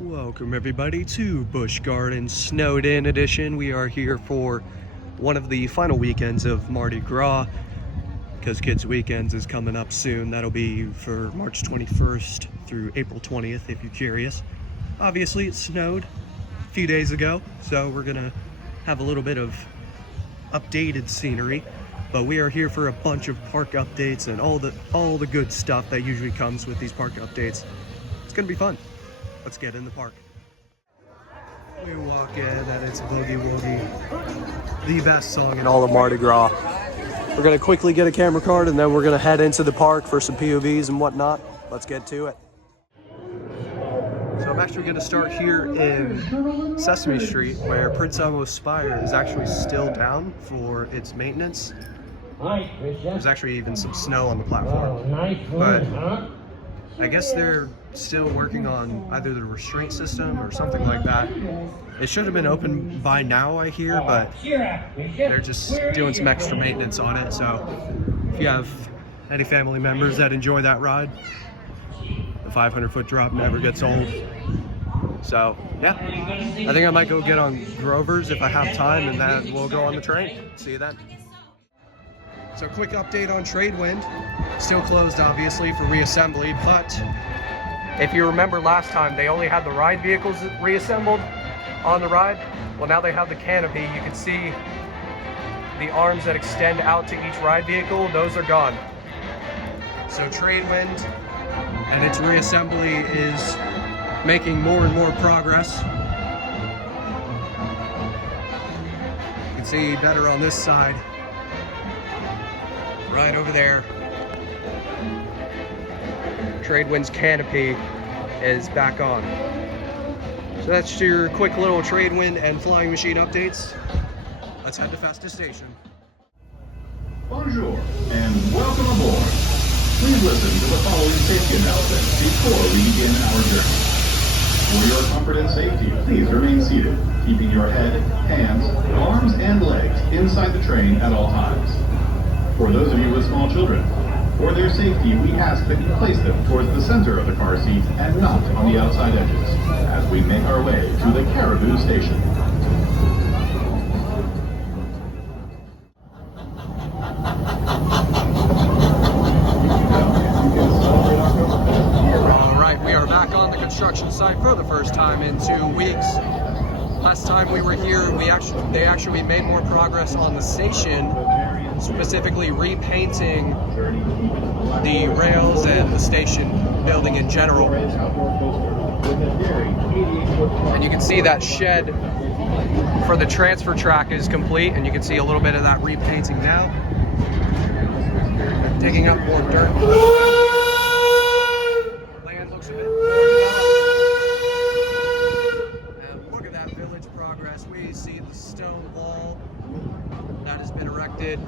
Welcome everybody to Busch Gardens Snowed In Edition. We are here for one of the final weekends of Mardi Gras, because Kids Weekends is coming up soon. That'll be for March 21st through April 20th if you're curious. Obviously it snowed a few days ago, so we're gonna have a little bit of updated scenery, but we are here for a bunch of park updates and all the good stuff that usually comes with these park updates. It's gonna be fun. Let's get in the park. We walk in and it's Boogie Woogie, the best song in all of Mardi Gras. We're gonna quickly get a camera card and then we're gonna head into the park for some POVs and whatnot. Let's get to it. So I'm actually gonna start here in Sesame Street, where Prince Elmo's Spire is actually still down for its maintenance. There's actually even some snow on the platform, but I guess they're still working on either the restraint system or something like that. It should have been open by now, I hear, but they're just doing some extra maintenance on it. So if you have any family members that enjoy that ride, the 500-foot drop never gets old. So yeah, I think I might go get on Grover's if I have time, and then we'll go on the train. See you then. So quick update on Tradewind. Still closed obviously for reassembly, but if you remember last time, they only had the ride vehicles reassembled on the ride. Well, now they have the canopy. You can see the arms that extend out to each ride vehicle. Those are gone. So Tradewind and its reassembly is making more and more progress. You can see better on this side. Right over there. Tradewind's canopy is back on. So that's your quick little Tradewind and Flying Machine updates. Let's head to Festus Station. Bonjour and welcome aboard. Please listen to the following safety announcement before we begin our journey. For your comfort and safety, please remain seated, keeping your head, hands, arms, and legs inside the train at all times. For those of you with small children, for their safety, we ask that you place them towards the center of the car seat and not on the outside edges, as we make our way to the Caribou Station. Alright, we are back on the construction site for the first time in 2 weeks. Last time we were here, they actually made more progress on the station, specifically repainting the rails and the station building in general. And you can see that shed for the transfer track is complete, and you can see a little bit of that repainting now. Taking up more dirt. Land looks a bit more developed. And look at that village progress. We see the stone wall that has been erected.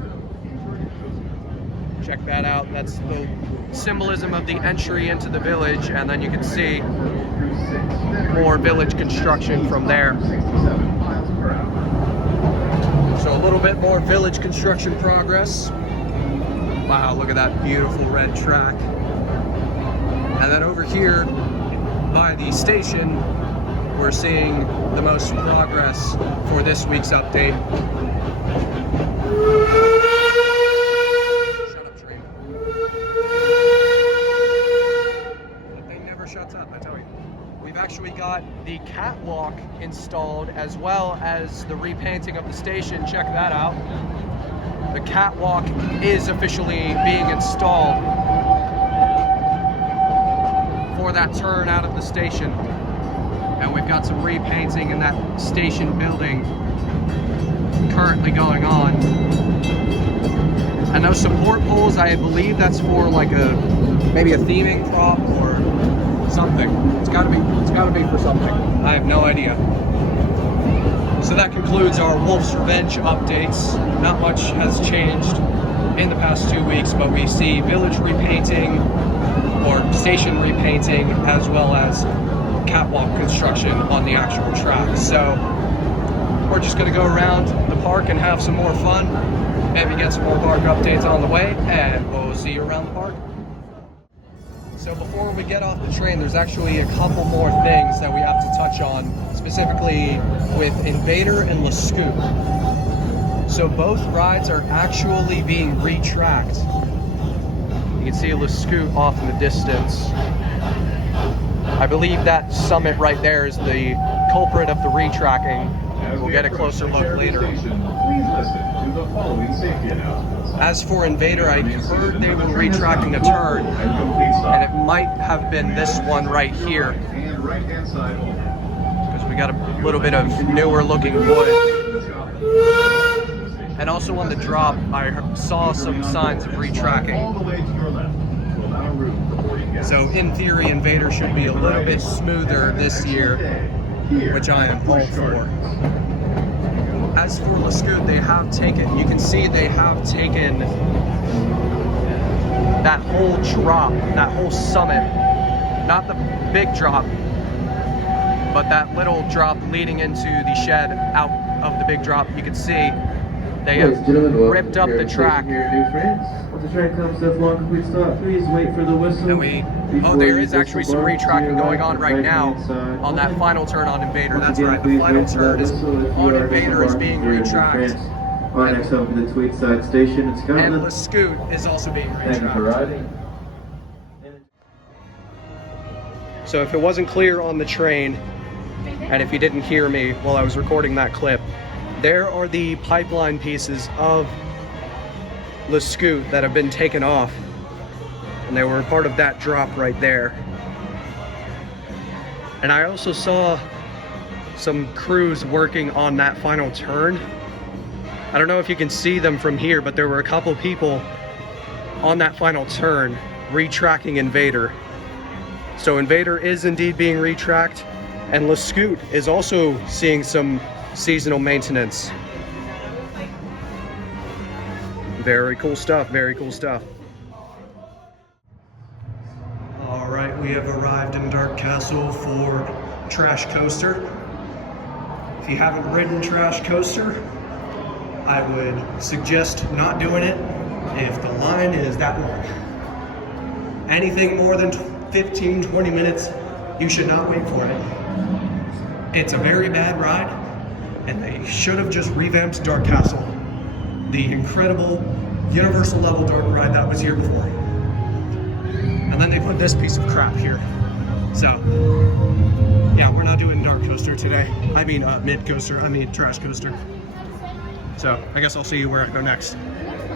Check that out. That's the symbolism of the entry into the village, and then you can see more village construction from there. So a little bit more village construction progress. Wow, look at that beautiful red track. And then over here by the station, we're seeing the most progress for this week's update. Actually got the catwalk installed, as well as the repainting of the station. Check that out. The catwalk is officially being installed for that turn out of the station, and we've got some repainting in that station building currently going on. And those support poles, I believe that's for like maybe a theming prop or something. It's gotta be for something. I have no idea. So that concludes our Wolf's Revenge updates. Not much has changed in the past 2 weeks, but we see village repainting or station repainting, as well as catwalk construction on the actual track. So we're just gonna go around the park and have some more fun. Maybe get some more park updates on the way, and we'll see you around the park. So before we get off the train, there's actually a couple more things that we have to touch on, specifically with Invader and Lascoop. So both rides are actually being retracked. You can see Lascoop off in the distance. I believe that summit right there is the culprit of the retracking. We'll get a closer look later. As for Invader, I heard they were retracking a turn, and it might have been this one right here, because we got a little bit of newer looking wood. And also on the drop, I saw some signs of retracking. So in theory, Invader should be a little bit smoother this year, which I am all for. As for Lascoop, they have taken, you can see they have taken that whole drop, that whole summit, not the big drop, but that little drop leading into the shed out of the big drop. You can see they have ripped up the track. Once the train comes to a full complete stop, please wait for the whistle. And there is actually some retracking going on right now on that final turn on Invader. That's right, the final turn is on Invader is being retracked. Right next up to the Tweedside station in Scotland. And Lascoop is also being Thank you for retracted. riding. So if it wasn't clear on the train, and if you didn't hear me while I was recording that clip, there are the pipeline pieces of Lascoop that have been taken off, and they were part of that drop right there. And I also saw some crews working on that final turn. I don't know if you can see them from here, but there were a couple people on that final turn retracking Invader. So Invader is indeed being retracked, and Lascoop is also seeing some seasonal maintenance. Very cool stuff, very cool stuff. All right, we have arrived in Dark Castle for Trash Coaster. If you haven't ridden Trash Coaster, I would suggest not doing it if the line is that long. Anything more than 15-20 minutes, you should not wait for it. It's a very bad ride, and they should have just revamped Dark Castle, the incredible universal level dark ride that was here before. And then they put this piece of crap here. So, yeah, we're not doing Dark Coaster today. I mean Mid Coaster, I mean Trash Coaster. So, I guess I'll see you where I go next.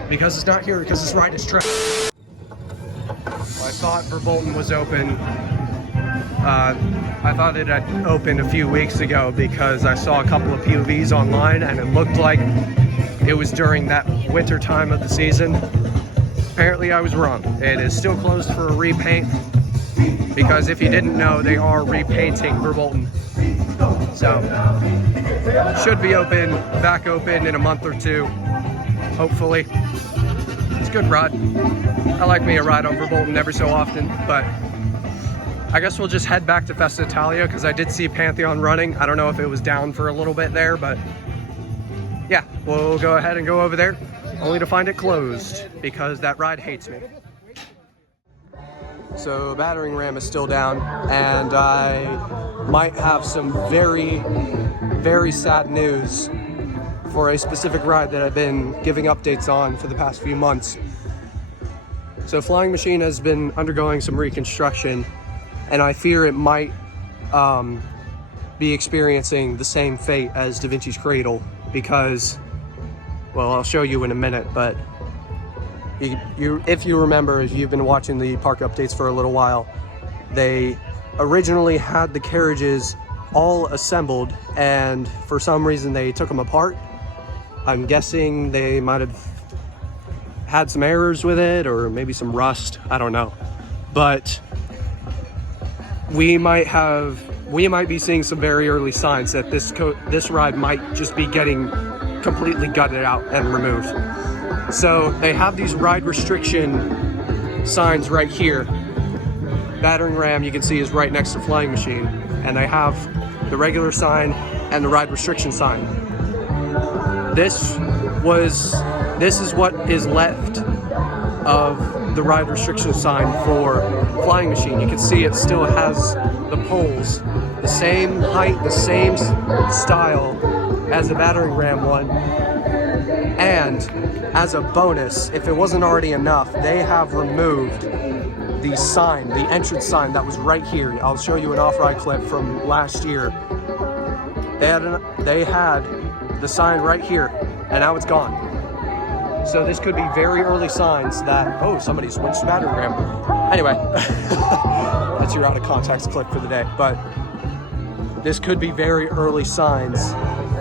Because it's not here, because this ride is trash. I thought Verbolten was open. I thought it had opened a few weeks ago because I saw a couple of POVs online and it looked like it was during that winter time of the season. Apparently I was wrong. It is still closed for a repaint because if you didn't know, they are repainting Verbolten. So, should be open, back open in a month or two, hopefully. It's a good ride. I like me a ride on Verbolten every so often, but I guess we'll just head back to Festa Italia because I did see Pantheon running. I don't know if it was down for a little bit there, but yeah, we'll go ahead and go over there, only to find it closed because that ride hates me. So battering ram is still down, and I might have some very, very sad news for a specific ride that I've been giving updates on for the past few months. So Flying Machine has been undergoing some reconstruction, and I fear it might be experiencing the same fate as Da Vinci's Cradle because, well, I'll show you in a minute, but if you remember, if you've been watching the park updates for a little while, they originally had the carriages all assembled, and for some reason they took them apart. I'm guessing they might have had some errors with it, or maybe some rust, I don't know. But we might be seeing some very early signs that this ride might just be getting completely gutted out and removed. So they have these ride restriction signs right here. Battering ram, you can see, is right next to Flying Machine, and they have the regular sign and the ride restriction sign. This is what is left of the ride restriction sign for Flying Machine. You can see it still has the poles, the same height, the same style as the battering ram one. And as a bonus, if it wasn't already enough, they have removed the sign, the entrance sign that was right here. I'll show you an off-ride clip from last year. They had the sign right here, and now it's gone. So this could be very early signs that, oh, somebody switched the battering ram. Anyway, that's your out of context clip for the day. But this could be very early signs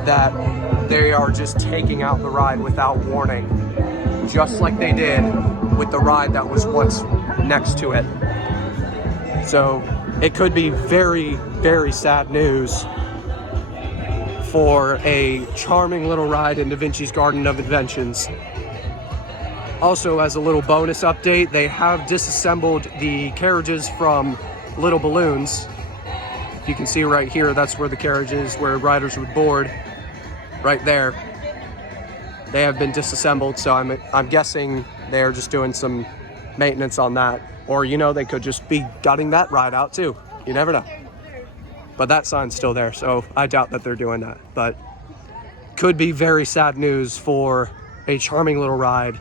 that they are just taking out the ride without warning, just like they did with the ride that was once next to it. So it could be very, very sad news for a charming little ride in Da Vinci's Garden of Inventions. Also, as a little bonus update, they have disassembled the carriages from Little Balloons. You can see right here, that's where the carriage is, where riders would board. Right there. They have been disassembled, so I'm guessing they're just doing some maintenance on that. Or, you know, they could just be gutting that ride out too. You never know. But that sign's still there, so I doubt that they're doing that. But could be very sad news for a charming little ride.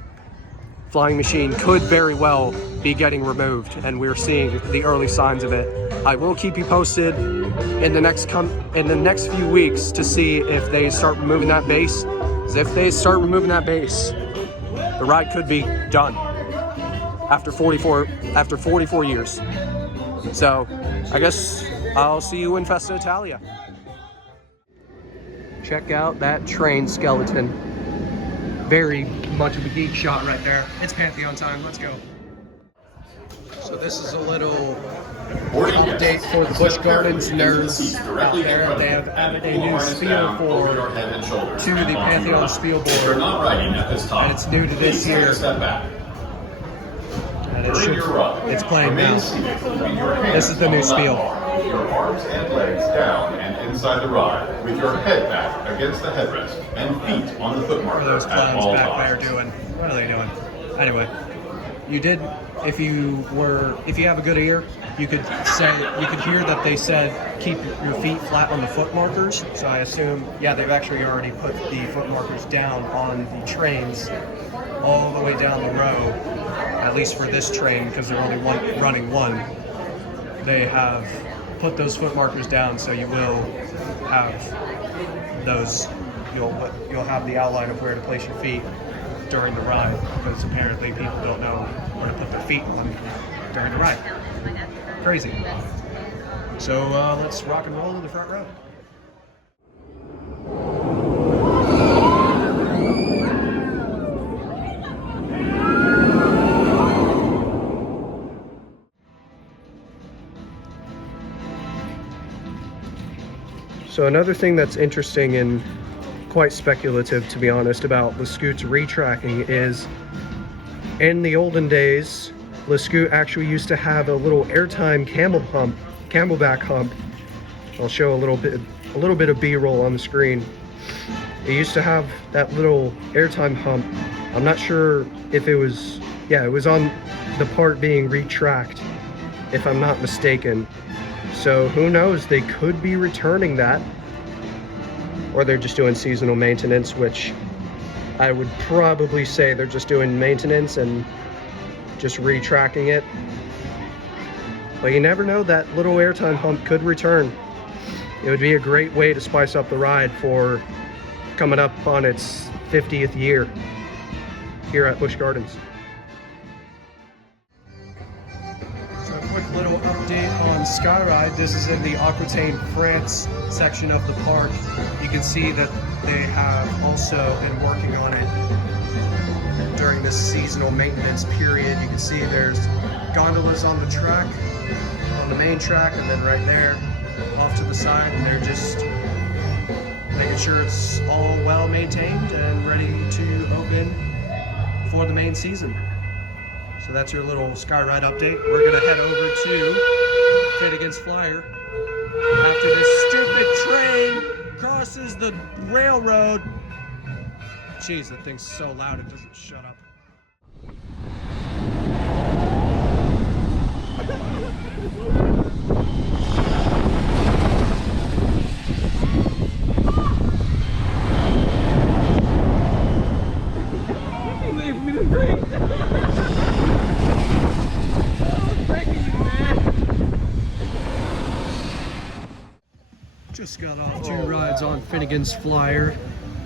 Flying Machine could very well be getting removed, and we're seeing the early signs of it. I will keep you posted in the next few weeks to see if they start removing that base. 'Cause if they start removing that base, the ride could be done after 44 years. So I guess I'll see you in Festa Italia. Check out that train skeleton. Very much of a geek shot right there. It's Pantheon time, let's go. So this is a little update for the Busch Gardens nerds out there. They have added a new spiel to the Pantheon spiel board, and it's new to this year. And it's playing now. This is the new spiel. Your arms and legs down and inside the ride, with your head back against the headrest and feet on the foot What are marker those at clowns all back times. there doing? What are they doing? Anyway, if you have a good ear, you could hear that they said keep your feet flat on the foot markers. So I assume, yeah, they've actually already put the foot markers down on the trains all the way down the row, at least for this train, because they're only running one. They have put those foot markers down, so you will have those. You'll have the outline of where to place your feet during the ride, because apparently people don't know where to put their feet on during the ride. Crazy. So let's rock and roll to the front row. So another thing that's interesting and quite speculative, to be honest, about LeScoot's retracking is, in the olden days, LeScoot actually used to have a little airtime camelback hump. I'll show a little bit of B-roll on the screen. It used to have that little airtime hump. I'm not sure if it was, yeah, it was on the part being retracked, if I'm not mistaken. So who knows, they could be returning that, or they're just doing seasonal maintenance, which I would probably say they're just doing maintenance and just retracking it. But you never know, that little airtime hump could return. It would be a great way to spice up the ride for coming up on its 50th year here at Busch Gardens. So a quick little update on Skyride. This is in the Aquitaine, France section of the park. You can see that they have also been working on it during this seasonal maintenance period. You can see there's gondolas on the track, on the main track, and then right there off to the side, and they're just making sure it's all well maintained and ready to open for the main season. So that's your little Skyride update. We're gonna head over to Finnegan's Flyer after this stupid train crosses the railroad. Jeez, that thing's so loud it doesn't shut up. Just got off 2 rides on Finnegan's Flyer.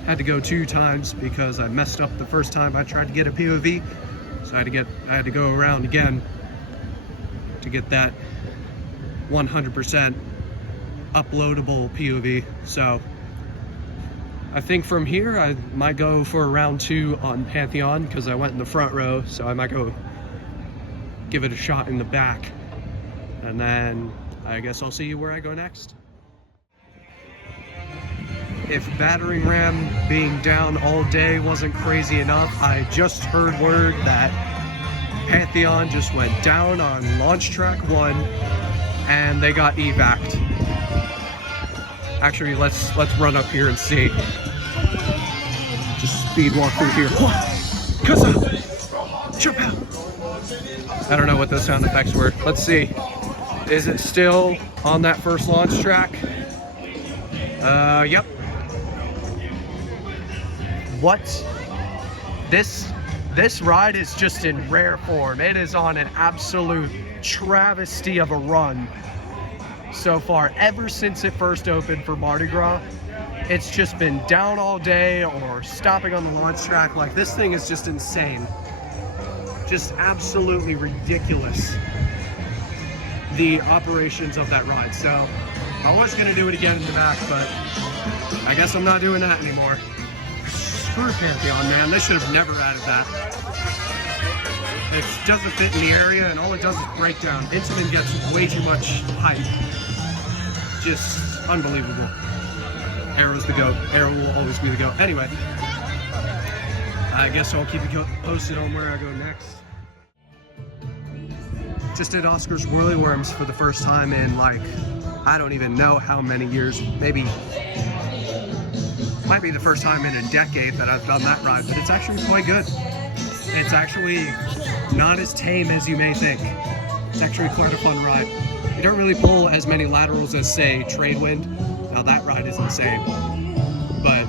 Had to go 2 times because I messed up the first time I tried to get a POV. So I had to go around again to get that 100% uploadable POV. So I think from here I might go for a round 2 on Pantheon because I went in the front row, so I might go give it a shot in the back. And then I guess I'll see you where I go next. If battering ram being down all day wasn't crazy enough, I just heard word that Pantheon just went down on launch track 1 and they got evac'd. Actually, let's run up here and see. Just speed walk through here. Jump out. I don't know what those sound effects were. Let's see. Is it still on that first launch track? Yep. What? This ride is just in rare form. It is on an absolute travesty of a run so far. Ever since it first opened for Mardi Gras, it's just been down all day or stopping on the launch track. Like, this thing is just insane. Just absolutely ridiculous, the operations of that ride. So I was gonna do it again in the back, but I guess I'm not doing that anymore. Screw Pantheon, man. They should have never added that. It doesn't fit in the area, and all it does is break down. Intamin gets way too much hype. Just unbelievable. Arrow's the GOAT. Arrow will always be the GOAT. Anyway, I guess I'll keep you posted on where I go next. Just did Oscar's Whirly Worms for the first time in, like, I don't even know how many years. Maybe, might be the first time in a decade that I've done that ride, but it's actually quite good. It's actually not as tame as you may think. It's actually quite a fun ride. You don't really pull as many laterals as, say, Tradewind. Now that ride is insane. But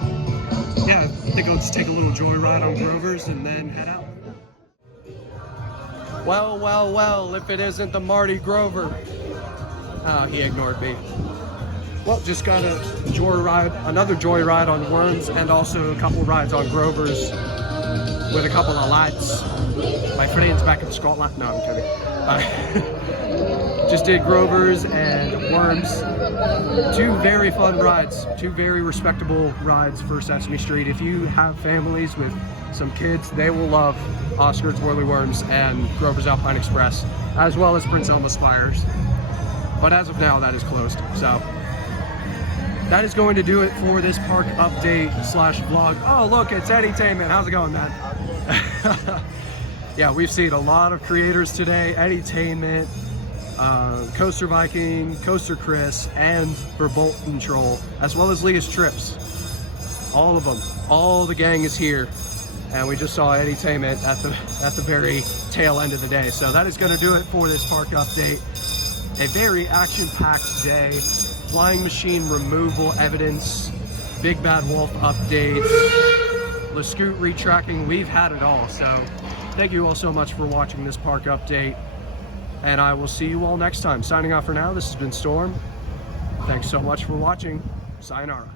yeah, I think I'll just take a little joyride on Grover's and then head out. Well, well, well, if it isn't the Marty Grover. Oh, he ignored me. Well, just got a joyride, another joyride on Worms, and also a couple rides on Grover's with a couple of lads. My friends back in Scotland. No, I'm kidding. Just did Grover's and Worms. 2 very fun rides, 2 very respectable rides for Sesame Street. If you have families with some kids, they will love Oscar's Whirly Worms and Grover's Alpine Express, as well as Prince Elmo Spires. But as of now, that is closed. So that is going to do it for this park update / vlog. Oh, look, it's Edutainment. How's it going, man? Yeah, we've seen a lot of creators today. Edutainment, Coaster Viking, Coaster Chris, and Verbolten Troll, as well as Leah's Trips. All of them, all the gang is here, and we just saw Edutainment at the very tail end of the day. So that is going to do it for this park update. A very action-packed day. Flying machine removal evidence, Big Bad Wolf updates, Lascoot retracking. We've had it all. So thank you all so much for watching this park update, and I will see you all next time. Signing off for now, this has been Storm. Thanks so much for watching. Sayonara.